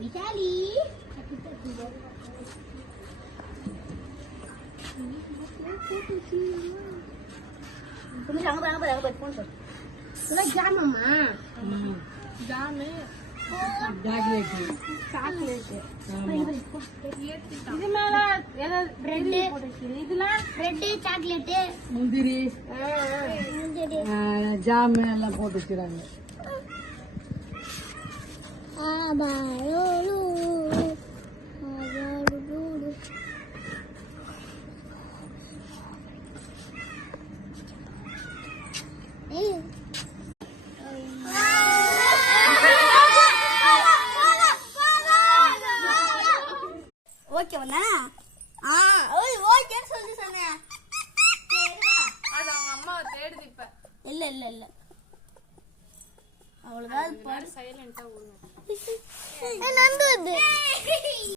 Vitali. Kamu jangan berapa phone tu. Sudah jam mama. Jam ni. Chocolate. இது மேல ஏதோ bread போட்டுச்சு. இதெல்லாம் பிரெட் சாக்லேட் முந்திரி ஜாம் எல்லாம் போட்டு வச்சிருக்காங்க. ஓகே வந்தா ஓகே சொல்லி சொன்னேன். அது அவங்க அம்மா தேடுது இப்ப. இல்ல அவ்வளவுதான் சைலண்டா நந்து